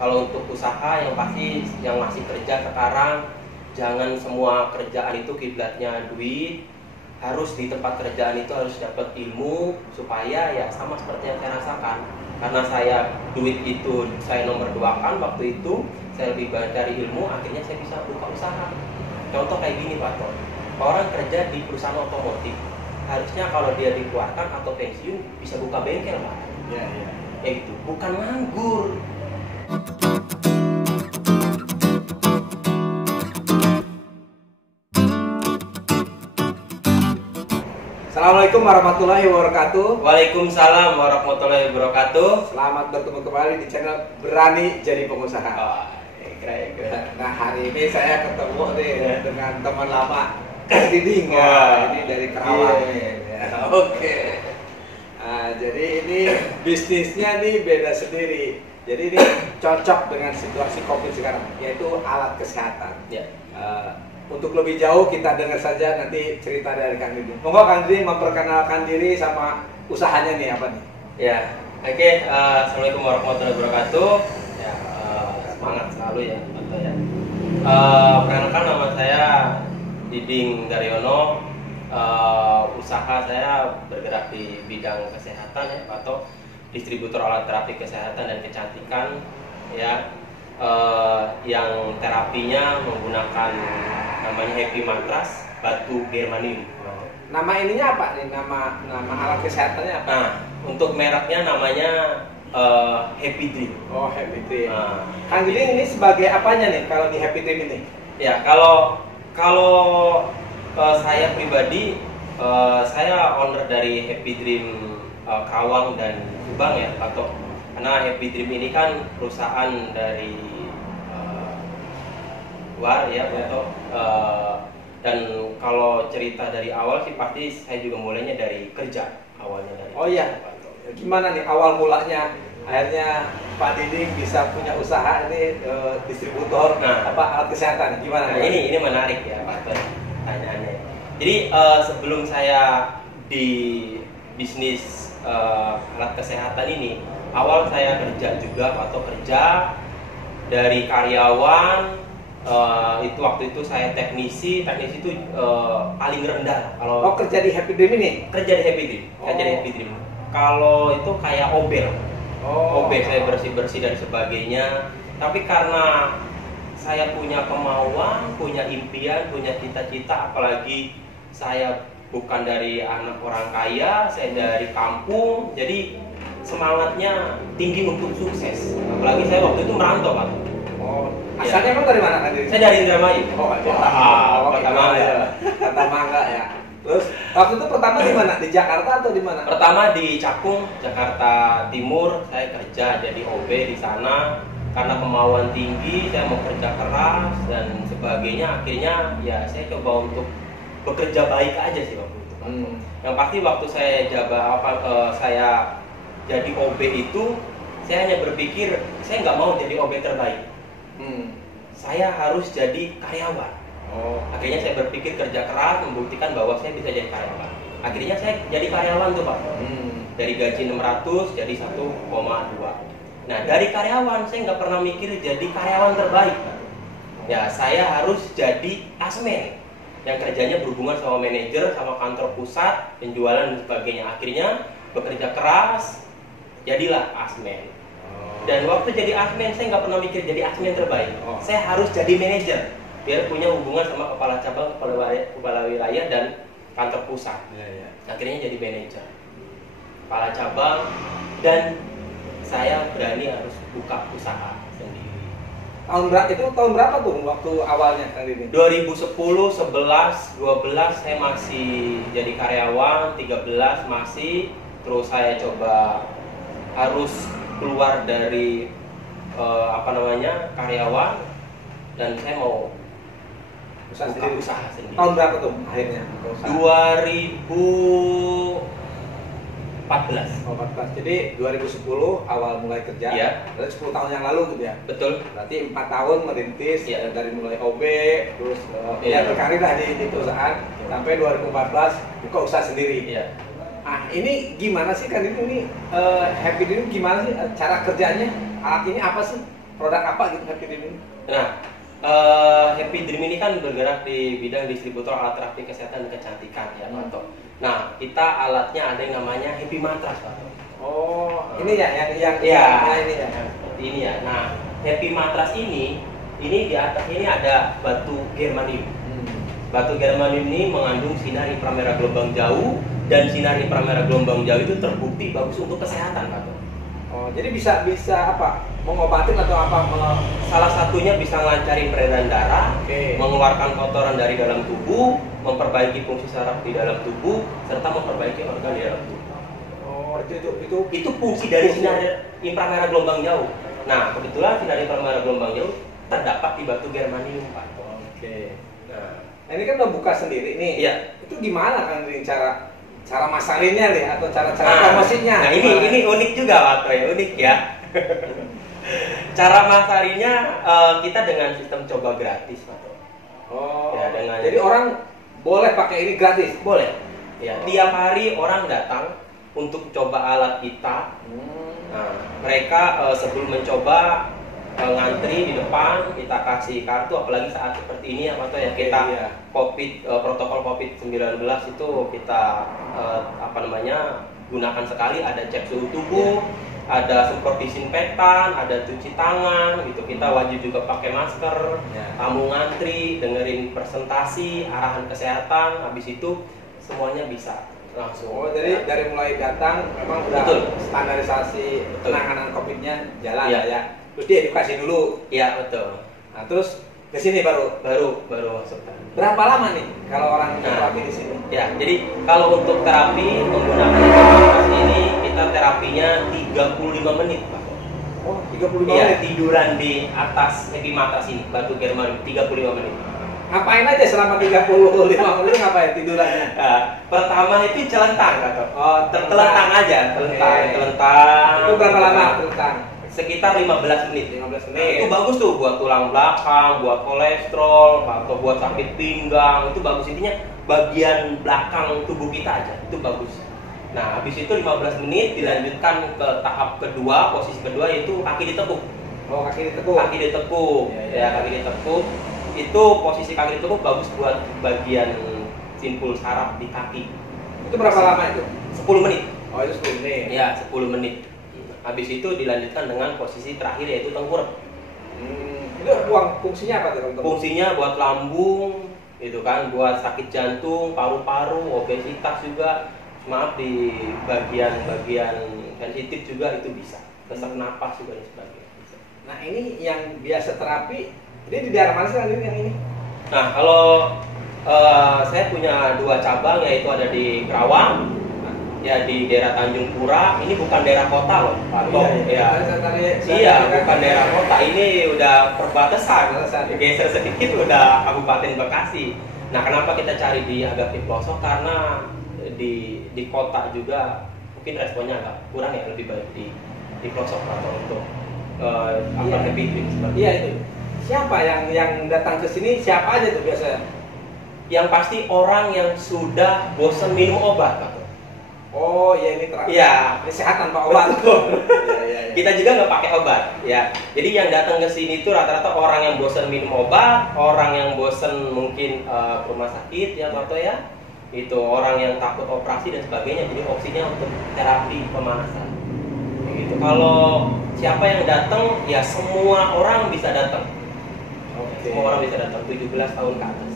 Kalau untuk usaha yang pasti yang masih kerja sekarang, jangan semua kerjaan itu kiblatnya duit. Harus di tempat kerjaan itu harus dapat ilmu supaya ya sama seperti yang saya rasakan. Karena saya duit itu saya nomor duakan waktu itu, saya lebih banyak cari ilmu, akhirnya saya bisa buka usaha. Contoh kayak gini Pak Ton, orang kerja di perusahaan otomotif, harusnya kalau dia dikeluarkan atau pensiun bisa buka bengkel Pak. Iya, iya. Itu bukan nganggur. Assalamualaikum warahmatullahi wabarakatuh. Waalaikumsalam warahmatullahi wabarakatuh. Selamat bertemu kembali di channel Berani Jadi Pengusaha. Oh, keren. Nah, hari ini saya ketemu nih dengan teman lama Diding. Wah, ini dari Kerawang. iya. Ya. Oke. Nah, jadi ini bisnisnya nih beda sendiri. Jadi ini cocok dengan situasi COVID sekarang, yaitu alat kesehatan. Ya. Untuk lebih jauh kita dengar saja nanti cerita dari Kang Diding. Monggo Kang Diding memperkenalkan diri sama usahanya nih apa nih? Ya, oke. Assalamualaikum warahmatullahi wabarakatuh. Ya, semangat selalu ya, Pak ya. Perkenalkan nama saya Diding Daryono. Usaha saya bergerak di bidang kesehatan ya, atau distributor alat terapi kesehatan dan kecantikan ya. Yang terapinya menggunakan namanya Happy Matras batu germanium. Nama ininya apa nih? Nama alat kesehatannya apa? Nah, untuk mereknya namanya Happy Dream. Oh, Happy Dream. Nah, Kang Diding ini sebagai apanya nih kalau di Happy Dream ini? ya kalau saya pribadi, saya owner dari Happy Dream Kerawang dan Subang ya, atau karena Happy Dream ini kan perusahaan dari luar ya, atau dan kalau cerita dari awal sih pasti saya juga mulainya dari kerja awalnya dari. Oh iya. Gimana nih awal mulanya akhirnya Pak Diding bisa punya usaha ini distributor apa alat kesehatan? Gimana? Nah, ini menarik ya Pak pertanyaannya. Jadi sebelum saya di bisnis alat kesehatan ini, awal saya kerja juga atau kerja dari karyawan. Itu waktu itu saya teknisi itu paling rendah kalau kerja di Happy Dream ini? Kerja di Happy Dream. Kalau itu kayak obel. Saya bersih dan sebagainya. Tapi karena saya punya kemauan, punya impian, punya cita-cita, apalagi saya bukan dari anak orang kaya, saya dari kampung, jadi semangatnya tinggi untuk sukses. Apalagi saya waktu itu merantau Pak. Asalnya kamu dari mana Kang Diding? Saya dari Indramayu. Kota Mangga. Kota Mangga ya. Terus waktu itu pertama di mana? Di Jakarta atau di mana? Pertama di Cakung, Jakarta Timur. Saya kerja jadi OB di sana karena kemauan tinggi, saya mau kerja keras dan sebagainya. Akhirnya ya saya coba untuk bekerja baik aja sih waktu itu. Yang pasti waktu saya jadi OB itu, saya hanya berpikir saya nggak mau jadi OB terbaik. Saya harus jadi karyawan. Akhirnya saya berpikir kerja keras, membuktikan bahwa saya bisa jadi karyawan. Akhirnya saya jadi karyawan tuh Pak. Dari gaji 600 jadi 1,2. Nah dari karyawan saya nggak pernah mikir jadi karyawan terbaik Pak. Ya saya harus jadi asmen yang kerjanya berhubungan sama manajer, sama kantor pusat, penjualan dan sebagainya. Akhirnya bekerja keras, jadilah asmen. Dan waktu jadi asmen saya nggak pernah mikir jadi asmen terbaik. Saya harus jadi manajer biar punya hubungan sama kepala cabang, kepala wilayah dan kantor pusat. Akhirnya jadi manajer, kepala cabang, dan saya berani harus buka usaha sendiri. Tahun berapa tuh waktu awalnya Kang Diding? 2010, 11, 12 saya masih jadi karyawan, 13 masih. Terus saya coba harus keluar dari karyawan dan saya mau buka usaha sendiri. Tahun berapa tuh akhirnya? 2014. Jadi 2010 awal mulai kerja. Ya. Berarti 10 tahun yang lalu gitu ya. Betul. Berarti 4 tahun merintis Ya. dari mulai OB terus berkarir lah di perusahaan sampai 2014 buka usaha sendiri. Iya. Ini gimana sih kan ini Happy Dream gimana sih cara kerjanya? Alat ini apa sih? produk apa gitu Happy Dream ini? Nah, Happy Dream ini kan bergerak di bidang distributor alat terapi kesehatan dan kecantikan ya Pak Tok. Nah, kita alatnya ada yang namanya Happy Matras Pak Tok. Oh, ini ya yang ya, ini ya. Seperti ini ya. Nah, Happy Matras ini di atas ini ada batu germanium. Batu germanium ini mengandung sinar inframerah gelombang jauh, dan sinar inframerah gelombang jauh itu terbukti bagus untuk kesehatan Pak Tok. Oh, jadi bisa apa? Mengobatin atau apa? Salah satunya bisa ngelancarin peredaran darah, mengeluarkan kotoran dari dalam tubuh, memperbaiki fungsi saraf di dalam tubuh, serta memperbaiki organ di dalam tubuh. Oh, itu fungsi dari sinar inframerah gelombang jauh. Nah, kebetulan sinar inframerah gelombang jauh terdapat di batu germanium, Pak. Oke. Nah, ini kan udah buka sendiri nih. Iya. Itu gimana kan cara masarinnya nih atau cara promosinya? Nah, ini unik juga, Pak. Ya, unik ya. Cara masarinya kita dengan sistem coba gratis, Pak. Oh. Ya, jadi orang boleh pakai ini gratis? Boleh. Ya, tiap hari orang datang untuk coba alat kita. Nah, mereka sebelum mencoba ngantri di depan, kita kasih kartu, apalagi saat seperti ini ya Pak ya, kita protokol COVID-19 itu kita gunakan sekali, ada cek suhu tubuh, ada semprot disinfektan, ada cuci tangan gitu. Kita wajib juga pakai masker, tamu ngantri, dengerin presentasi, arahan kesehatan, habis itu semuanya bisa langsung. Oh, jadi dari mulai datang memang udah standarisasi penanganan COVID-nya jalan ya. Terus diedukasi dulu. Iya, betul. Nah, terus ke sini baru masuk. Berapa lama nih kalau orang terapi di sini? Ya, jadi kalau untuk terapi menggunakan matras ini kita terapinya 35 menit, Pak. Oh, 35 menit. Iya, tiduran di atas Happy Matras ini, batu germanium 35 menit. Ngapain aja selama 35 menit ngapain tidurannya? Nah, pertama itu celentang, Kak. Oh, telentang aja, telentang. Itu berapa lama telentang? Sekitar 15 menit. 15 menit. Nah, itu bagus tuh buat tulang belakang, buat kolesterol, atau buat sakit pinggang. Itu bagus, intinya bagian belakang tubuh kita aja. Itu bagus. Nah, habis itu 15 menit dilanjutkan ke tahap kedua, posisi kedua yaitu kaki ditekuk. Oh, kaki ditekuk. Kaki ditekuk. Ya, kaki ditekuk. Itu posisi kaki ditekuk bagus buat bagian simpul saraf di kaki. Itu berapa lama itu? 10 menit. Oh, itu 10 menit. Ya, 10 menit. Habis itu dilanjutkan dengan posisi terakhir yaitu tengkurap. Itu fungsinya apa tuh? Fungsinya buat lambung, itu kan, buat sakit jantung, paru-paru, obesitas juga. Maaf, di bagian-bagian sensitif juga itu bisa. Sesak napas juga dan sebagainya. Bisa. Nah, ini yang biasa terapi, ini di daerah mana sih yang ini? Nah, kalau saya punya 2 cabang, yaitu ada di Kerawang, ya di daerah Tanjung Pura. Ini bukan daerah kota loh, Pak. Bukan daerah kota. Ini udah perbatasan. Geser sedikit udah Kabupaten Bekasi. Nah, kenapa kita cari di agak di pelosok? Karena di kota juga mungkin responnya agak kurang ya, lebih baik di pelosok atau untuk Happy Dream seperti itu. Siapa yang datang ke sini? Siapa aja tuh biasanya? Yang pasti orang yang sudah bosan minum obat, Pak. Oh ya, ini terapi. Iya, ini sehat tanpa obat. Ya. Kita juga nggak pakai obat, ya. Jadi yang datang ke sini itu rata-rata orang yang bosan minum obat, orang yang bosan mungkin ke rumah sakit ya, atau ya, itu orang yang takut operasi dan sebagainya. Jadi opsinya untuk terapi pemanasan. Gitu. Kalau siapa yang datang, ya semua orang bisa datang. Semua orang bisa datang, 17 tahun ke atas.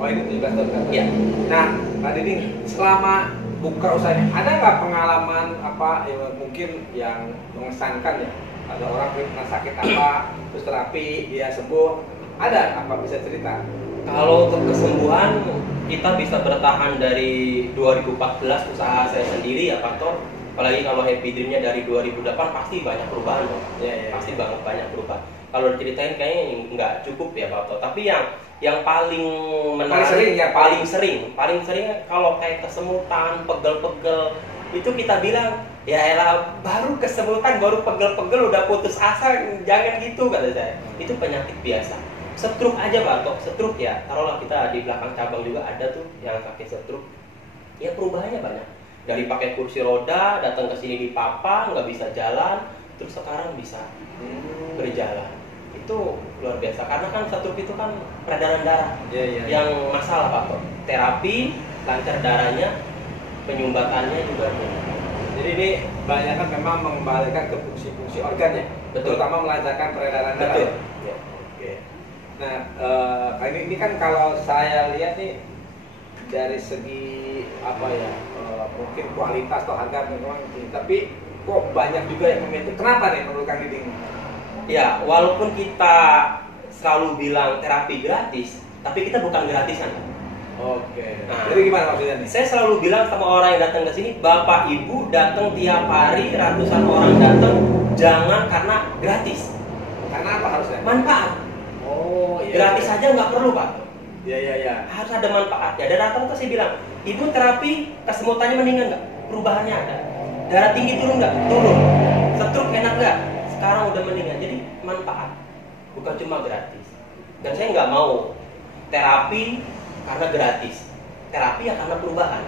Oh, ini 17 tahun ke atas. Iya. Nah, Pak Diding, selama buka usahanya, ada nggak pengalaman apa mungkin yang mengesankan ya? Ada orang pernah sakit apa, terus terapi dia sembuh, ada apa bisa cerita? Kalau untuk kesembuhan, kita bisa bertahan dari 2014 usaha saya sendiri ya Pak Tor. Apalagi kalau Happy Dream-nya dari 2008 pasti banyak perubahan loh. Pasti banyak perubahan. Kalau diceritain kayaknya nggak cukup ya Pak Tor. Tapi yang paling menarik, paling sering kalau kayak kesemutan, pegel-pegel, itu kita bilang ya elah, baru kesemutan, baru pegel-pegel udah putus asa, jangan gitu kata saya. Itu penyakit biasa. Stroke aja Pak Tok, stroke ya, taruhlah kita di belakang cabang juga ada tuh yang sakit stroke. Ya perubahannya banyak. Dari pakai kursi roda, datang ke sini dipapa, nggak bisa jalan, terus sekarang bisa berjalan. Itu luar biasa karena kan stroke itu kan peredaran darah yang masalah Pak. Terapi lancar darahnya, penyumbatannya juga. Jadi ini banyak kan memang mengembalikan ke fungsi-fungsi organ ya, terutama melancarkan peredaran darah. Betul. Ya. Oke. Nah, ini kan kalau saya lihat nih dari segi apa ya, mungkin kualitas atau harga memang tinggi, tapi kok banyak juga yang memilih. Kenapa nih menurut Kang Diding? Ya, walaupun kita selalu bilang terapi gratis, tapi kita bukan gratisan. Oke. Nah, jadi gimana maksudnya nih? Saya selalu bilang sama orang yang datang ke sini, Bapak Ibu datang tiap hari, ratusan orang datang, jangan karena gratis. Karena apa harusnya? Manfaat. Oh, iya. Gratis saja nggak perlu Pak. Iya. Harus ada manfaatnya. Dan rata-rata saya bilang, Ibu terapi kesemutannya mendingan nggak? Perubahannya ada. Darah tinggi turun nggak? Turun. Stroke enak nggak? Sekarang udah mendingan. Jadi manfaat, bukan cuma gratis. Dan saya nggak mau terapi karena gratis, terapi ya karena perubahan.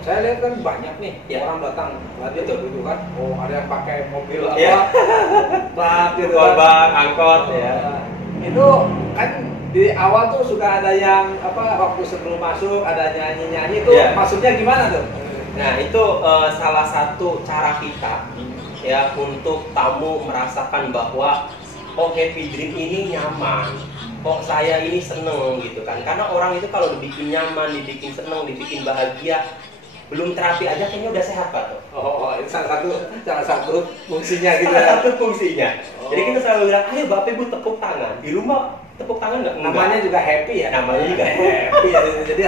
Saya lihat kan banyak nih orang datang tadi itu kan, ada yang pakai mobil truk gitu kan, angkot itu kan di awal tuh suka ada yang waktu sebelum masuk ada nyanyi itu maksudnya gimana tuh? Nah itu salah satu cara kita ya untuk tamu merasakan bahwa Happy Dream ini nyaman, saya ini seneng gitu kan. Karena orang itu kalau dibikin nyaman, dibikin seneng, dibikin bahagia, belum terapi aja kayaknya udah sehat Pak tuh. Ini salah satu fungsinya gitu. Salah satu fungsinya. Jadi kita selalu bilang, ayo Bapak Ibu tepuk tangan. Di rumah tepuk tangan nggak? Namanya juga happy ya. Namanya juga happy ya. Jadi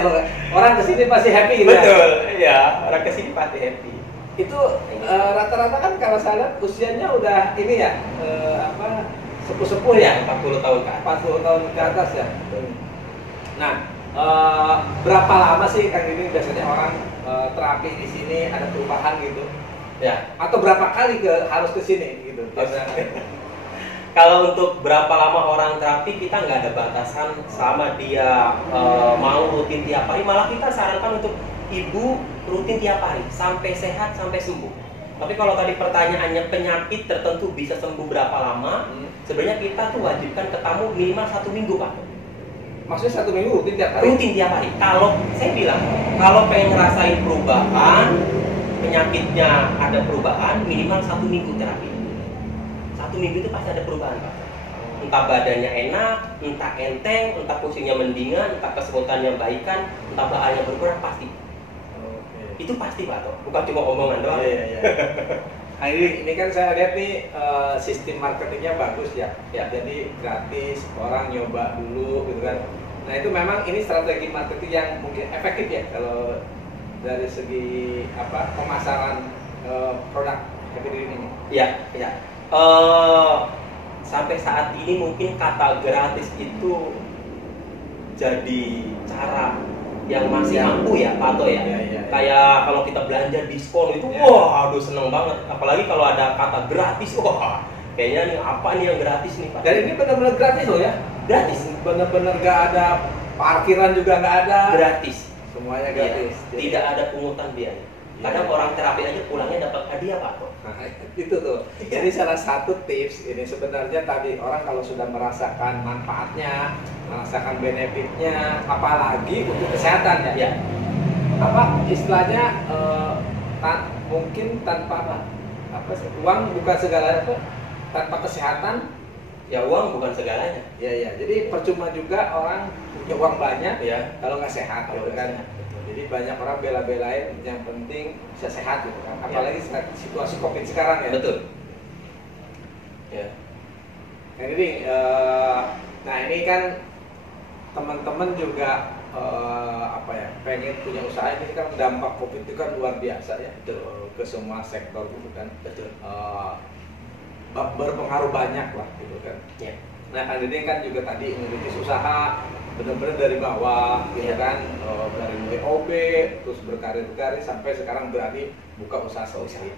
orang kesini pasti happy gitu. Betul, ya. Orang kesini pasti happy. Itu rata-rata kan kalau saya lihat usianya udah ini ya, sepuh-sepuh ya, 40 tahun ke atas. 40 tahun ke atas ya. Nah, berapa lama sih Kang Diding biasanya orang terapi di sini ada perubahan gitu? Ya. Atau berapa kali harus ke sini gitu? Kalau untuk berapa lama orang terapi kita nggak ada batasan selama dia mau rutin tiap hari. Malah kita sarankan untuk ibu rutin tiap hari sampai sehat sampai sembuh. Tapi kalau tadi pertanyaannya penyakit tertentu bisa sembuh berapa lama? Sebenarnya kita tuh wajibkan ke tamu minimal 1 minggu Pak. Maksudnya 1 minggu rutin tiap hari? Rutin tiap hari. Kalau saya bilang, kalau pengen ngerasain perubahan, penyakitnya ada perubahan, minimal 1 minggu terapi. 1 minggu itu pasti ada perubahan Pak. Entah badannya enak, entah enteng, entah pusingnya mendingan, entah kesemutannya baikan, entah bahannya berkurang, pasti. Itu pasti Pak, bukan cuma omongan doang. Iya. Nah, ini kan saya lihat nih sistem marketingnya bagus ya. Jadi gratis, orang nyoba dulu gitu kan. Nah itu memang ini strategi marketing yang mungkin efektif ya kalau dari segi pemasaran produk Happy Dream ini. Iya. Sampai saat ini mungkin kata gratis itu jadi cara yang masih ampuh ya Pak ya. Kayak kalau kita belanja diskon itu aduh seneng banget. Apalagi kalau ada kata gratis, kayaknya nih apa nih yang gratis nih Pak. Dan ini benar-benar gratis loh ya. Gratis. Benar-benar nggak ada parkiran juga nggak ada. Gratis. Semuanya gratis. Tidak ada pungutan biaya. Kadang orang terapi aja pulangnya dapat hadiah Pak. Nah, itu tuh. Jadi salah satu tips ini sebenarnya tadi orang kalau sudah merasakan manfaatnya, merasakan benefitnya, apalagi untuk kesehatan ya. Istilahnya mungkin tanpa uang bukan segalanya tanpa kesehatan ya uang bukan segalanya. Iya. Jadi percuma juga orang punya uang banyak kalau nggak sehat gitu kan. Jadi banyak orang bela-belain yang penting bisa sehat gitu kan. Apalagi situasi Covid sekarang ya. Betul. Nah ini nah ini kan teman-teman juga pengen punya usaha. Ini kan dampak Covid itu kan luar biasa ya ke semua sektor gitu kan. Betul. Berpengaruh banyak lah gitu kan. Nah Kang Diding kan juga tadi merintis usaha benar-benar dari bawah gitu kan, dari mulai OB terus berkarir sampai sekarang berani buka usaha sendiri.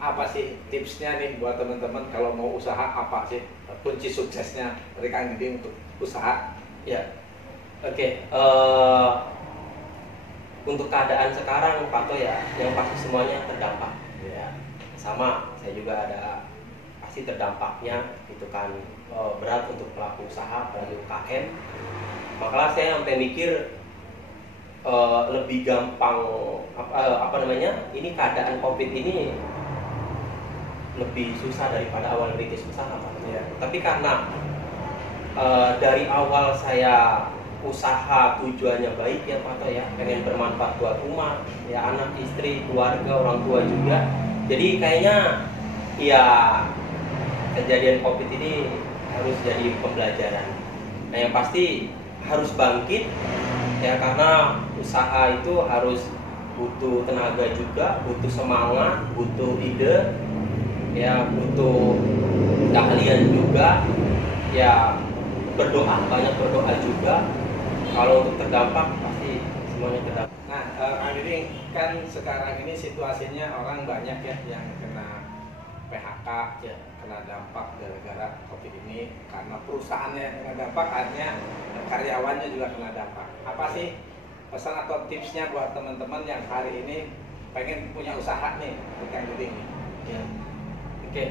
Apa sih tipsnya nih buat teman-teman kalau mau usaha, apa sih kunci suksesnya dari Kang Diding untuk usaha? Oke. Untuk keadaan sekarang Pak ya, yang pasti semuanya terdampak. Sama, saya juga ada pasti terdampaknya gitu kan, berat untuk pelaku usaha apalagi UKM. Makanya saya sampai mikir lebih gampang apa namanya, ini keadaan COVID ini lebih susah daripada awal rintis usaha Pak. Iya. Tapi karena dari awal saya usaha tujuannya baik ya Pak ya, pengen bermanfaat buat rumah ya, anak, istri, keluarga, orang tua juga. Jadi kayaknya ya kejadian COVID ini harus jadi pembelajaran. Nah yang pasti harus bangkit ya, karena usaha itu harus butuh tenaga juga, butuh semangat, butuh ide ya, butuh keahlian juga ya, berdoa, banyak berdoa juga. Kalau untuk terdampak pasti semuanya terdampak. Nah, Kang Diding, kan sekarang ini situasinya orang banyak ya yang kena PHK, Ya. kena dampak gara-gara COVID ini, karena perusahaannya kena dampak, artinya karyawannya juga kena dampak. Apa sih pesan atau tipsnya buat teman-teman yang hari ini pengen punya usaha nih, Kang Diding? Ya. Oke,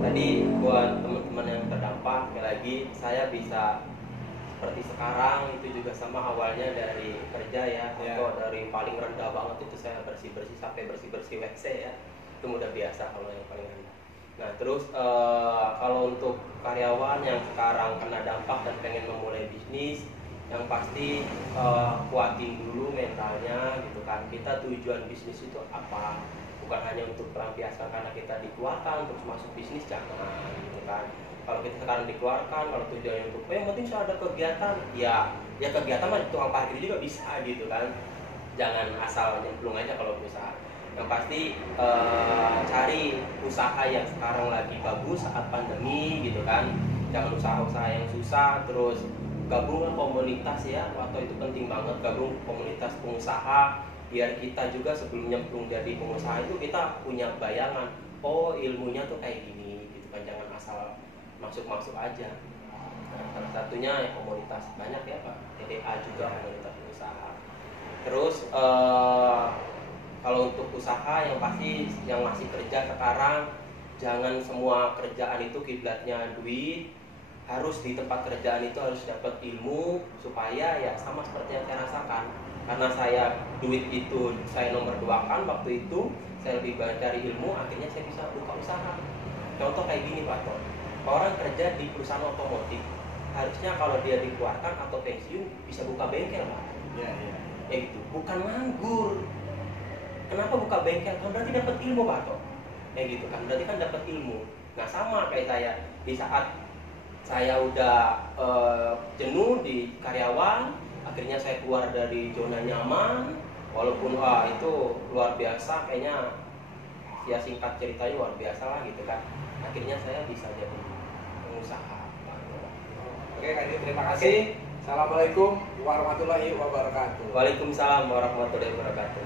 tadi buat teman-teman yang terdampak, sekali lagi saya bisa seperti sekarang itu juga sama awalnya dari kerja ya, atau dari paling rendah banget itu saya bersih-bersih sampai bersih-bersih WC ya, itu udah biasa kalau yang paling rendah. Nah terus kalau untuk karyawan yang sekarang kena dampak dan pengen memulai bisnis, yang pasti kuatin dulu mentalnya gitu kan. Kita tujuan bisnis itu apa? Bukan hanya untuk pelampiasan karena kita dikeluarkan terus masuk bisnis, jangan gitu kan. Kalau kita sekarang dikeluarkan, kalau tujuannya untuk yang penting saya ada kegiatan, ya kegiatan mah tukang parkir juga bisa gitu kan. Jangan asal nyemplung aja kalau berusaha. Yang pasti cari usaha yang sekarang lagi bagus saat pandemi gitu kan. Jangan usaha-usaha yang susah, terus gabung komunitas ya, atau itu penting banget, gabung komunitas pengusaha biar kita juga sebelum nyemplung jadi pengusaha itu kita punya bayangan, oh ilmunya tuh kayak gini gitu kan. Jangan asal masuk aja. Nah, salah satunya ya komunitas, banyak ya Pak, TDA juga komunitas pengusaha. Terus kalau untuk usaha yang pasti yang masih kerja sekarang, jangan semua kerjaan itu kiblatnya duit. Harus di tempat kerjaan itu harus dapat ilmu supaya ya sama seperti yang saya rasakan. Karena saya duit itu saya nomor 2-kan waktu itu, saya lebih banyak cari ilmu, akhirnya saya bisa buka usaha. Contoh kayak gini Pak Ton, orang kerja di perusahaan otomotif, harusnya kalau dia dikeluarkan atau pensiun bisa buka bengkel Pak. Iya. Ya gitu, bukan nganggur. Kenapa buka bengkel? Kan berarti dapat ilmu Pak Ton. Ya gitu kan, berarti kan dapat ilmu. Nah sama kayak saya, di saat saya udah jenuh di karyawan, akhirnya saya keluar dari zona nyaman, walaupun itu luar biasa kayaknya, ya singkat ceritanya luar biasa lah gitu kan. Akhirnya saya bisa jadi pengusaha. Oke, Kang Diding, terima kasih. Assalamualaikum warahmatullahi wabarakatuh. Waalaikumsalam warahmatullahi wabarakatuh.